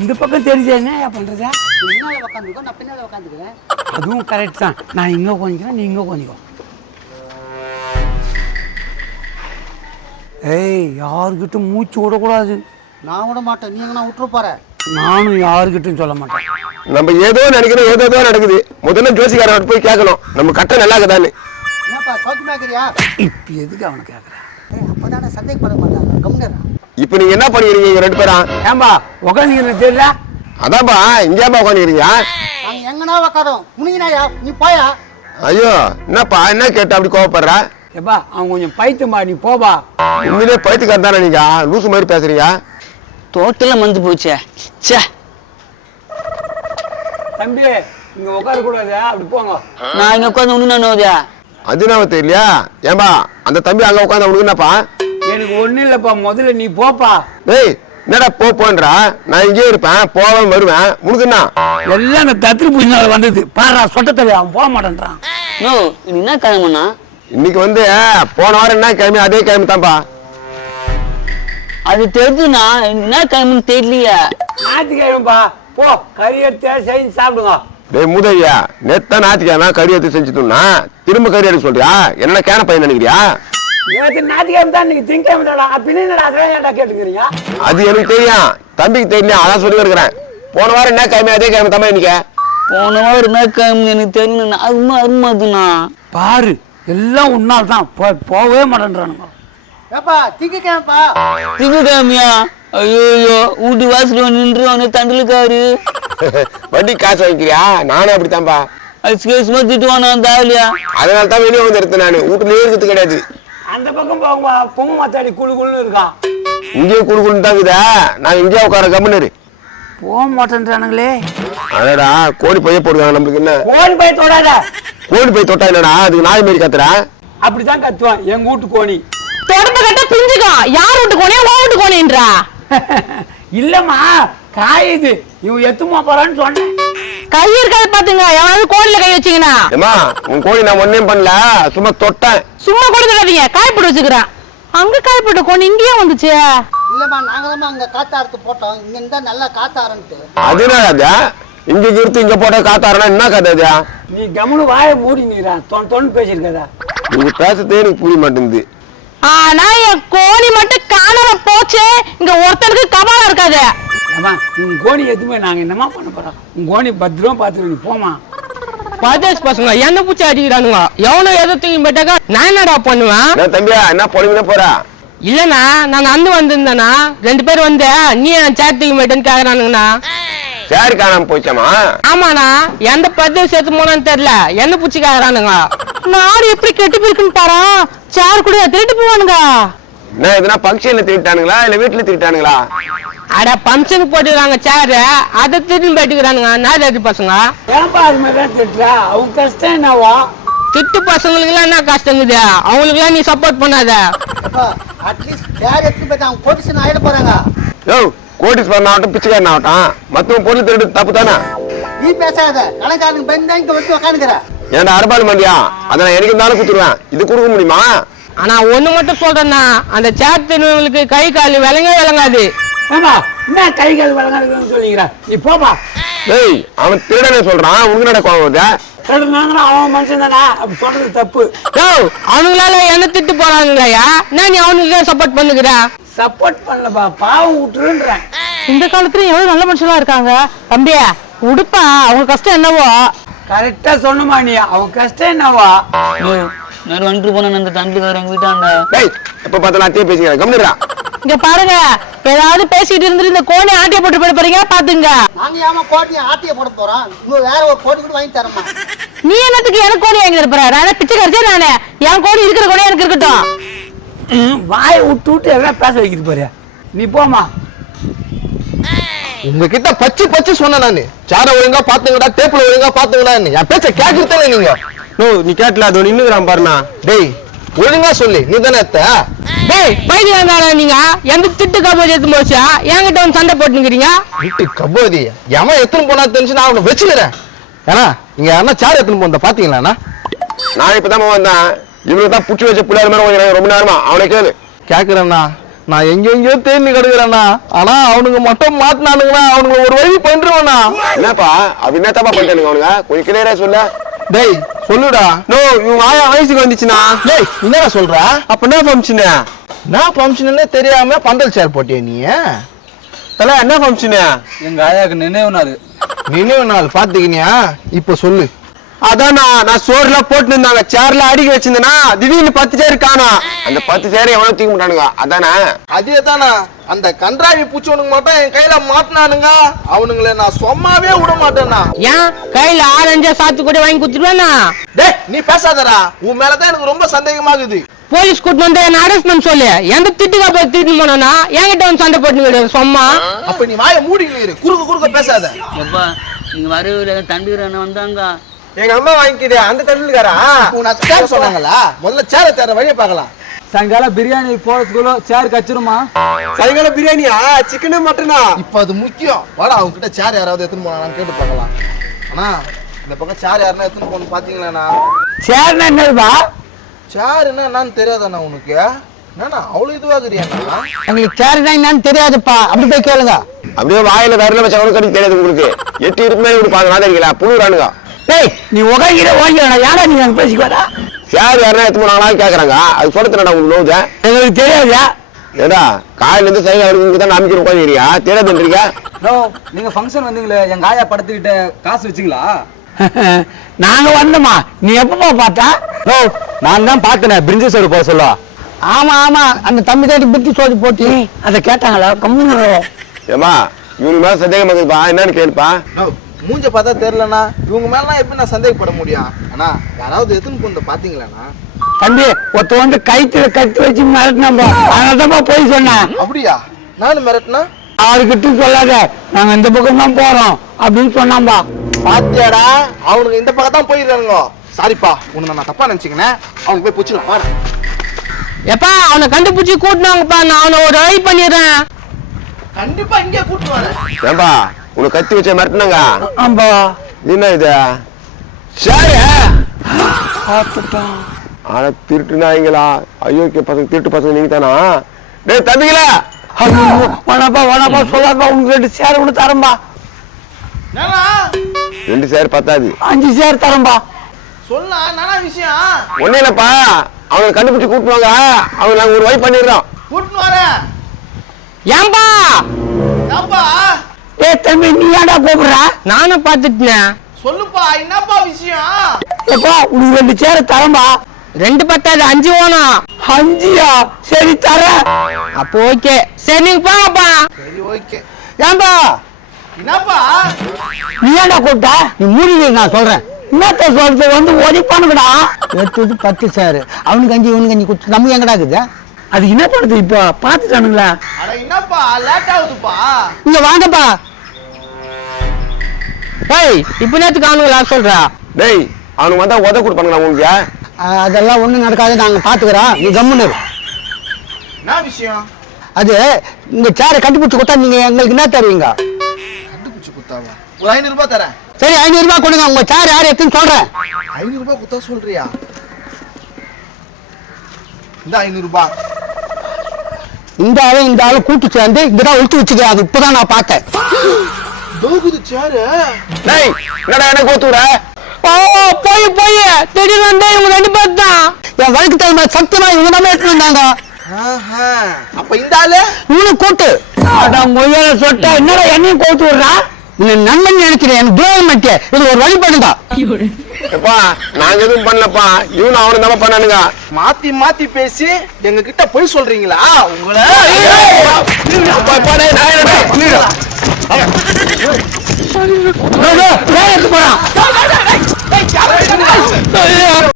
இந்த பக்கம் தெரிஞ்சா என்ன பண்றதா? முன்னால உட்காந்துக்கோ, நான் பின்னால உட்காந்துக்கிறேன். அதுவும் கரெக்ட் தான். நான் இங்கே கொஞ்சிக்கிறேன், நீ இங்கே கொஞ்சிக்கோ. ஏய், யாருக்கிட்டும் மூச்சு விடக்கூடாது. நான் விட மாட்டேன், நீ எங்கன்னா விட்டுரு போற. நானும் யாருக்கிட்டும் சொல்ல மாட்டேன். நம்ம ஏதோ நினைக்கிறோம், ஏதோ நடக்குது. முதல்ல ஜோசிக்காரன் போய் கேட்கணும், நம்ம கட்ட நல்லா இருக்குதான்னு. என்னப்பா சௌக்கியமா இருக்கிறியா? இப்போ எதுக்கு அவனை கேட்குறேன்? அப்பதானே சந்தேகப்பட மாட்டாங்க. கம்னர் இப்ப நீங்க என்ன பண்ணிக்கிறீங்க ரெண்டு பேரும்? ஏன்பா உட்காந்துக்கிறேன் தெரியல? அதான்ப்பா இங்கேப்பா உட்காந்துக்கிறீங்க. நாங்க எங்கன்னா உட்காரோம். முனிங்கனாயா நீ போயா? ஐயோ என்னப்பா என்ன கேட்ட அப்படி கோவப்படுற? ஏப்பா அவன் கொஞ்சம் பைத்துமா, நீ போப்பா. உண்மையிலே பைத்துக்கார தானே நீங்க? லூசு மாதிரி பேசுறீங்க. தோட்டல மந்து போச்சே. சே, தம்பி இங்க உட்கார கூடாது, அப்படி போங்க. நான் இங்க உட்காந்து ஒண்ணு நோதியா? அது என்ன தெரியலையா? ஏன்பா அந்த தம்பி அங்க உட்காந்து அவனுக்கு என்னப்பா? எனக்கு ஒண்ணு இல்லப்பா, முதல்ல நீ போப்பா. டேய் என்னடா போன்றா? நான் இங்கே இருப்பேன், போவேன் வருவேன். உனக்கு என்ன? எல்லாம் அந்த தத்திரி பூஜினால வந்தது. பாரு சொட்டத்தலை அவன் போக மாட்டேன்றான். நோ, இது என்ன கிழமண்ணா? இன்னைக்கு வந்து போன வாரம் என்ன கிழமை அதே கிழமை தான்ப்பா. அது தெரிஞ்சுண்ணா, எனக்கு என்ன கிழமைன்னு தெரியலையா? ஞாயிற்றுக்கிழமைப்பா, போ கறி எடுத்து செஞ்சு சாப்பிடுங்க. டேய் மூதையா, நேத்தான் ஞாயிற்றுக்கிழமை கறி எடுத்து செஞ்சுட்டோம்னா திரும்ப கறி எடுக்க சொல்றியா? என்ன கேன பையன் நினைக்கிறியா? நேற்று ஞாயிற்றுக்கிழமை தான், நீங்க திங்கக்கிழமை தான்டா. அப்படின்னு என்னடா அதெல்லாம் ஏன்டா கேட்டுக்கிறீங்க? அது எனக்கு தெரியும், தம்பிக்கு தெரியல, அதான் சொல்லி இருக்கிறேன். போன வாரம் என்ன கிழமை அதே கிழமை தான்ப்பா இன்னைக்கு. போன வாரம் என்ன கிழமை எனக்கு தெரியல. அருமா அருமாதுண்ணா. பாரு எல்லாம் உன்னால் தான், போகவே மாட்டேன்றானுங்க. ஏப்பா திங்கக்கிழமைப்பா. திங்கக்கிழமையா? ஐயோ, வீட்டு வாசல் நின்று அவனை தண்டலுக்காரு. வண்டி காசு வாங்கிக்கிறியா? நானும் அப்படித்தான்ப்பா. சும்மா திட்டுவானா தாவலியா? அதனால தான் வெளியே வந்து எடுத்தேன். நான் வீட்டுலயே இருக்கிறது கிடையாது. அந்த பக்கம் போகும்பா, பொம்மை மாத்தாடி குழு குழுன்னு இருக்கான். இங்கேயே குடுக்குன்னு தான் இருக்குதா? நான் இங்கேயே உட்கார கம்முன்னு. போக மாட்டேன்றானுங்களே. அடடா கோழி பைய போடுவாங்க நம்மளுக்கு. என்ன கோழி போய் தொடாத. கோழி பை தொட்டா என்னடா அதுக்கு நாய் மாரி கத்துறா? அப்படிதான் கத்துவான் எங்க வீட்டு கோழி. தொடர்ந்து கட்ட பிஞ்சுக்கும். யார் வீட்டு கோணியா ஓ வீட்டு கோணின்றா? இல்லம்மா காயுது, இவன் எத்துமா போறான்னு சொன்னேன். கை இருக்காது பாத்துங்க. எவனாவது கோழில கை வச்சீங்கன்னா ஏமா உன் கோழி நான் ஒன்னும் பண்ணல, சும்மா தொட்டேன். சும்மா கொடுத்துடாதீங்க. காய்பட்டு வச்சுக்கிறேன். அங்க காய்பட்டு கோணி இங்கேயே வந்துச்சு. இல்லம்மா நாங்க தான் அங்க காத்தாரத்து போட்டோம். இங்க இருந்தா நல்லா காத்தாரன்ட்டு. அது என்ன கதை? இங்க இருத்து இங்க போட்ட காத்தாரனா என்ன கதை அது? நீ கம்முனு வாயை மூடி நீரா தொன்னு பேசிருக்கதா? நீங்க பேசுறதே எனக்கு புரிய மாட்டேங்குது. ஆனா என் கோழி மட்டும் காணாம போச்சு. இங்க ஒருத்தனுக்கு கபாலம் இருக்காது. ஏமா உன் கோழி எதுவுமே நாங்க என்னமா பண்ண போறோம்? உன் கோழி பத்திரமா பாத்துக்க, நீ போமா. பதேஷ் பசங்க என்ன பூச்சி அடிக்கிறானுங்க. எவனோ எதோ தூக்கி போயிட்டாக்கா நான் என்னடா பண்ணுவேன்? என்ன தம்பியா என்ன பொழுதுனா போறா? இல்லண்ணா, நான் அந்து வந்திருந்தேண்ணா. 2 பேர் வந்து நீ சேர் தூக்கி போயிட்டேன்னு கேக்குறானுங்கண்ணா. சேர் காணாம போச்சாமா? ஆமாண்ணா, எந்த பதேஷ் சேர்த்து போனான்னு தெரியல. என்ன பூச்சி கேக்குறானுங்க. நாடு எப்படி கெட்டு போயிருக்குன்னு பாரு. சேர் கூட திருட்டு போவானுங்க. என்ன எதுனா பங்கன்ல திருட்டானுங்களா இல்ல வீட்டுல திருட்டானுங்களா? அட பம்சனுக்கு போட்டுக்கிறாங்க சேரு, அதை திருட்டு போயிட்டுக்கிறானுங்க. நாடு பசங்க ஏன்பா அது மாதிரிதான் திட்டுறா? அவங்க கஷ்டம் என்னவோ? திட்டு பசங்களுக்கு எல்லாம் என்ன கஷ்டங்குது? அவங்களுக்கு எல்லாம் நீ சப்போர்ட் பண்ணாத. அட்லீஸ்ட் யார் எடுத்து போய் அவங்க போலீஸ் ஆயிட போறாங்க. யோ கோடீஸ்வரன் ஆகட்டும் பிச்சைக்காரன் ஆகட்டும், மத்தவங்க பொருள் திருடு தப்பு தானே? நீ பேசாத. கலைக்காரனுக்கு பயந்து இங்க வந்து உட்காந்துக்கிற. ஏன்டா அரபால் மண்டியா? அதை நான் எனக்கு இருந்தாலும் குத்துருவேன். இது கொடுக்க முடியுமா? ஆனா ஒண்ணு மட்டும் சொல்றேன்னா, அந்த சேர் திருவங்களுக்கு கை கால் விளங்காது. ஏமா என்ன கை கால் வழங்காதுன்னு சொல்லிக்கிறா? நீ போப்பா. ஏய் அவன் திருடனே சொல்றான், உனக்கு நட கோவம் வருதா? திருடுனாங்கன்னா அவன் மனுஷன் தானே, அப்படி சொல்றது தப்பு. அவனுங்களால என்ன திட்டு போறாங்கய்யா? நான் நீ அவனுக்கு சப்போர்ட் பண்ணுகிற? சப்போர்ட் பண்ணலப்பா, பாவம் விட்டுருன்றேன். இந்த காலத்துல எவ்வளவு நல்ல மனுஷனா இருக்காங்க. தம்பியா உடுப்பா, அவங்க கஷ்டம் என்னவோ. கரெக்டா சொன்னமா நீ, அவன் கஷ்டம் என்னவா? நான் வந்துட்டு போன அந்த தண்டுக்காரங்க வீட்டாண்ட. டேய் எப்ப பார்த்தாலும் அத்தையே பேசிக்கிறேன், கம்முடுறா. இங்க பாருங்க, ஏதாவது பேசிட்டு இருந்துட்டு இந்த கோணி ஆட்டிய போட்டு போயிட போறீங்க பாத்துங்க. நாங்க ஏமா கோட்டியை ஆட்டிய போட போறோம்? இன்னும் வேற ஒரு கோடி கூட வாங்கி தரமா? நீ என்னத்துக்கு எனக்கு கோணி வாங்கி தர போற? நான் பிச்சை கரைச்சே நானே. என் கோணி இருக்கிற கோணி எனக்கு இருக்கட்டும். வாயை விட்டு விட்டு எல்லாம் பேச வைக்கிது பாரு. நீ போமா. உங்ககிட்ட பச்சு சொன்ன நானு. சார ஒழுங்கா பாத்துங்கடா, டேப்ல ஒழுங்கா பாத்துங்கடா. என் பேச்ச கேட்கறதே நீங்க. நோ நீ கேட்டல, அது நின்னுறான் பாருண்ணா. டேய் ஒழுங்கா சொல்லு, நீ தானே அத்த? டேய் பையன் வந்தாரா நீங்க? எந்த திட்டு கபோதி எடுத்து போச்சா? என்கிட்ட வந்து சண்டை போட்டுக்கிறீங்க. வீட்டு கபோதி எவன் எத்தனை போனா தெரிஞ்சு நான் அவனை வச்சுக்கிறேன். ஏன்னா இங்க யாரா சார் எத்தனை போன பாத்தீங்களா? நான் இப்பதான் வந்தேன். இவனுக்கு தான் புடிச்சு வச்ச பிள்ளையார் மாதிரி ரொம்ப நேரமா. அவனை கேளு. கேக்குறேன்னா நான் எங்கெங்கயோ தேடி கிடக்குறேண்ணா. ஆனா அவனுங்க மட்டும் மாட்டினானுங்கன்னா அவனுங்க ஒரு வழி பண்றவனா. என்னப்பா அப்படி என்ன தப்பா பண்ணிட்டானுங்க அவனுங்க? கொஞ்சம் கிளியரா சொல்ல. டேய் சொல்லுடா. நோ இவன் வயசுக்கு வந்துச்சுன்னா. டேய் என்னடா சொல்ற? அப்ப என்ன ஃபங்க்ஷனு? நான் ஃபங்க்ஷனே தெரியாம பந்தல் சேர் போட்டியா நீ? தல என்ன ஃபங்க்ஷனு? எங்க ஆயாக்கு நினைவு நாள். நினைவு நாள் பாத்துக்கினியா? இப்ப சொல்லு. அதானா நான் சோறுலாம் போட்டு இருந்தாங்க, சேர்ல அடிக்க வச்சிருந்தேனா திடீர்னு 10 சேர் காணோம். அந்த 10 சேரை எவனோ தூக்க மாட்டானுங்க. அதானே அதே தானா அந்த கன்றாவி பூச்சவனுக்கு மட்டும் என் கையில மாட்டினானுங்க. அவனுங்களை நான் சும்மாவே விட மாட்டேன்னா. ஏன் கையில ஆரஞ்சா சாத்து கூட வாங்கி குடுத்துருவேனா? டேய் நீ பேசாதடா. உன் மேலதான் எனக்கு ரொம்ப சந்தேகமாகுது. போலீஸ் கூட்டு வந்து என்ன அரெஸ்ட் பண்ண சொல்லு. எந்த திட்டுக்கா போய் திட்டு போனா என்கிட்ட வந்து சண்டை போட்டு கிடையாது சும்மா. அப்ப நீ வாயை மூடிக்கிட்டு குறுக்க பேசாத. எப்பா நீங்க வரவே தண்டுகிறேன் வந்தாங்க. எங்க அம்மா வாங்கிக்கிது அந்த தட்டுக்காரா. உன்னை சேர் சொன்னாங்களா? முதல்ல சேரை தேர வழியை பார்க்கலாம். சாயங்காலம் பிரியாணி போறதுக்குள்ள சேர் கச்சிருமா? சாயங்காலம் பிரியாணியா சிக்கனு மட்டனா? இப்ப அது முக்கியம். வாடா அவங்க கிட்ட சேர் யாராவது எடுத்துன்னு போனான்னு கேட்டு பார்க்கலாம். ஆனா இந்த பக்கம் சேர் யாருன்னா எடுத்துன்னு போகணும் பாத்தீங்களாண்ணா? சேர்னா என்னதுப்பா? சேருன்னா என்னன்னு தெரியாதாண்ணா உனக்கு? என்னண்ணா அவ்வளவு இதுவாகுறியாண்ணா? எங்களுக்கு சேருனா என்னன்னு தெரியாதுப்பா, அப்படி போய் கேளுங்க. அப்படியே வாயில வரல வச்ச அவனுக்கு கட்டி தெரியாது உங்களுக்கு. 8 இருக்குமே இப்படி பாருங்க தெரியுங்களா? புழுறானுங்க. டேய் நீ உகைக்கிற ஓங்கிடா, யாரா நீ அங்க பேசிக்குவாரா? யார் யாருன்னா எடுத்து போனாங்களா கேக்குறாங்க. அது சொல்றதுடா உங்களுக்கு நோவுத. எங்களுக்கு தெரியாதா? ஏடா காலையில இருந்து சைகை வரைக்கும் தான் நம்பிக்கை உட்காந்துக்கிறீங்க, தெரியாதுன்றீங்க. நோ நீங்க ஃபங்க்ஷன் வந்தீங்களே, எங்க ஆயா படத்துக்கிட்ட காசு வச்சுங்களா? நாங்க வந்தோமா, நீ எப்பப்பா பார்த்தா? ஓ நான் தான் பார்த்தேன் பிரிஞ்சு சோறு போட சொல்ல. ஆமா ஆமா, அந்த தம்பி தாட்டி பிரிட்டி சோறு போட்டு அதை கேட்டாங்களா? கம்முன்னு ஏமா இவனுக்கு மேல சந்தேகமா இருக்குப்பா, என்னன்னு கேளுப்பா. மூஞ்ச பார்த்தா தெரியலண்ணா. இவங்க மேலாம் எப்படி நான் சந்தேகப்பட முடியும்? ஆனா யாராவது எடுத்துன்னு போன பாத்தீங்களாண்ணா? தம்பி ஒருத்த வந்து கைத்துல கட்டி வச்சு மிரட்டினப்பா, அதனாலதான் போய் சொன்னேன். அப்படியா? நானும் மிரட்டினா? அவர்கிட்ட சொல்லாத, நாங்க இந்த பக்கம் தான் போறோம் அப்படின்னு சொன்னாம்பா. பாத்தியாடா அவனுக்கு இந்த பக்கம் தான் போயிருக்கானுங்க. சாரிப்பா உன்னை நான் தப்பா நினைச்சுக்கினேன். அவனுக்கு போய் புடிச்சுக்கலாம் பாரு. எப்பா அவனை கண்டுபிடிச்சி கூட்டினாங்கப்பா, நான் அவனை ஒரு வழி பண்ணிடுறேன். கண்டிப்பா இங்கே கூட்டு வரேன். ஏன்பா உனக்கு கத்தி வச்ச மிரட்டினாங்க? ஆம்பா என்ன இது? சரி பார்த்துட்டான். ஆனா திருட்டுனாங்களா? அயோக்கிய பசங்க, திருட்டு பசங்க நீங்க தானா? டேய் தம்பிங்களா, வேணாப்பா வேணாப்பா சொல்லாப்பா, உங்களுக்கு 2 சேர் கூட தரம்பா. 2 சேர் பத்தாது, 5 சேர் தரம்பா. சொல்ல நானா விஷயம்? ஒண்ணு இல்லப்பா, அவங்களை கண்டுபிடிச்சு கூட்டுவாங்க, அவங்க நாங்க ஒரு வழி பண்ணிடுறோம். கூட்டு வரேன். ஏன்பா ஏப்பா ஏ தம்பி நீ ஏன்டா கூப்பிடுற? நானும் பாத்துட்டேன். சொல்லுப்பா என்னப்பா விஷயம்? எப்பா உனக்கு 2 சேர் தரம்பா. 2 பத்தாது 5 வேணும். 5யா? சரி தர. அப்போ ஓகே, சரி நீங்க போங்கப்பா. சரி ஓகே. ஏன்பா என்னப்பா நீ ஏன்டா கூப்பிட்ட? நீ மூடி நான் சொல்றேன். என்னத்த சொல்றது, வந்து ஒதிப்பானுங்கடா. எடுத்தது 10 சேரு, அவனுக்கு 5 இவனுக்கு 5 குத்து, நம்ம எங்கடா இருக்குது? அது என்ன பண்ணுது இப்போ? பாத்துட்டானுங்களா? அட என்னப்பா லேட் ஆகுதுப்பா. இங்க வாங்கப்பா. ஏய் இப்ப நேத்துக்கு அவனுங்களா சொல்றா? டேய் அவனுக்கு வந்தா உத கொடுப்பானுங்களா உங்களுக்கு? அதெல்லாம் ஒண்ணும் நடக்காது, நாங்க பாத்துக்கிறோம், நீ கம்முன்னு இரு. என்ன விஷயம்? அது இந்த சேரை கண்டுபிடிச்சு கொடுத்தா நீங்க எங்களுக்கு என்ன தருவீங்க? கண்டுபிடிச்சு குத்தாவா? ஒரு 500 ரூபாய் தரேன். சரி 500 ரூபாய் கொடுங்க, உங்க சேர் யார் எடுத்துன்னு சொல்றேன். 500 ரூபாய் குத்தா சொல்றியா? இந்த 500 ரூபாய். இந்த ஆளு கூட்டு சேர்ந்து இங்கதான் ஒழிச்சு வச்சுக்கிறாங்க, இப்பதான் நான் பார்த்தேன். தோகுது சேரு. டேய் என்னடா என்ன கோத்துற? ஓ போய் திடீர்னு வந்து இவங்க 2 பேர் தான். என் வழக்கு தலைமை சத்தியமா இவங்க தான் எடுத்துட்டு வந்தாங்க. அப்ப இந்த ஆளு இவனு கூட்டு அதான் மொய்யால சொட்டா என்னடா என்னையும் கோத்து விடுறா? நண்பன் நினைக்கிறேன், எனக்கு துரோகம் பண்ணிட்டு இது ஒரு வழி பண்ணுங்க. எப்பா நாங்க எதுவும் பண்ணலப்பா, இவனு அவனு தான் பண்ணானுங்க. மாத்தி மாத்தி பேசி எங்க கிட்ட போய் சொல்றீங்களா? உங்களை அப்பா, அப்பா, டேய், நான் என்னடா?